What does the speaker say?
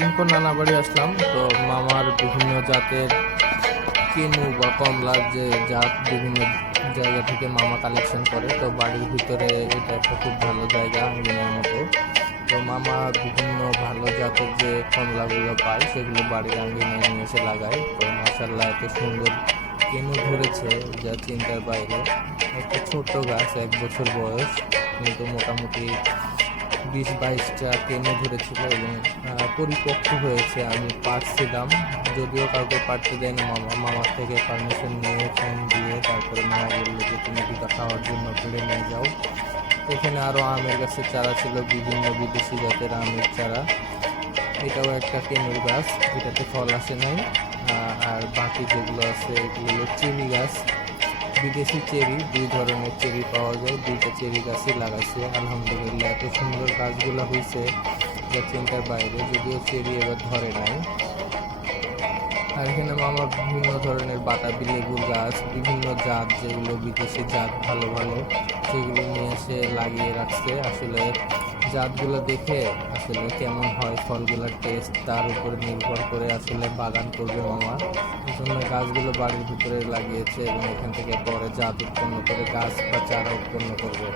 কয়েকদিন পর নানা বাড়ি আসলাম। তো মামার বিভিন্ন জাতের কেনু বা কমলার যে জাত বিভিন্ন জায়গা থেকে মামা কালেকশন করে। তো বাড়ির ভিতরে এটা একটা খুব ভালো জায়গা, আঙ্গিনার মতো। তো মামা বিভিন্ন ভালো জাতের যে কমলাগুলো পায় সেগুলো বাড়ির আঙ্গিনায় নিয়ে এসে লাগায়। তো মাশাল্লাহ এত সুন্দর কেনু ধরেছে যা চিন্তার বাইরে। একটা ছোট্ট গাছ, 1 বছর বয়স, কিন্তু মোটামুটি 20-22টা কেনে ধরেছিল এবং পরিপক্ক হয়েছে। আমি পাড়ছিলাম, যদিও কাউকে পাড়তে দেয় না মামা, মামার থেকে পারমিশন নিয়ে ফোন দিয়ে তারপরে মামা বললো যে তুমি দুটো খাওয়ার জন্য পেড়ে নিয়ে যাও। এখানে আরও আমের গাছের চারা ছিল, বিভিন্ন বিদেশি জাতের আমের চারা। এটাও একটা কেনুর গাছ, এটাতে ফল আসে নাই। আর বাকি যেগুলো আছে এগুলো হলো চেরি গাছ, বিদেশি চেরি। 2 ধরনের চেরি পাওয়া যায়, 2টা চেরি গাছই লাগাইছে। আলহামদুলিল্লাহ এত সুন্দর গাছগুলো হয়েছে যা চিন্তার বাইরে, যদিও চেরি এবার ধরে নাই। আর এখানে মামা বিভিন্ন ধরনের বাতাবি লেবুর গাছ, বিভিন্ন জাত যেগুলো বিদেশি জাত ভালো ভালো, সেগুলো নিয়ে এসে লাগিয়ে রাখছে। আসলে জাতগুলো দেখে আসলে কেমন হয় ফলগুলোর টেস্ট, তার উপরে নির্ভর করে আসলে বাগান করবে মামা। এই জন্য গাছগুলো বাড়ির ভিতরে লাগিয়েছে এবং এখান থেকে পরে জাত উৎপন্ন করে গাছ বা চারা উৎপন্ন করবে।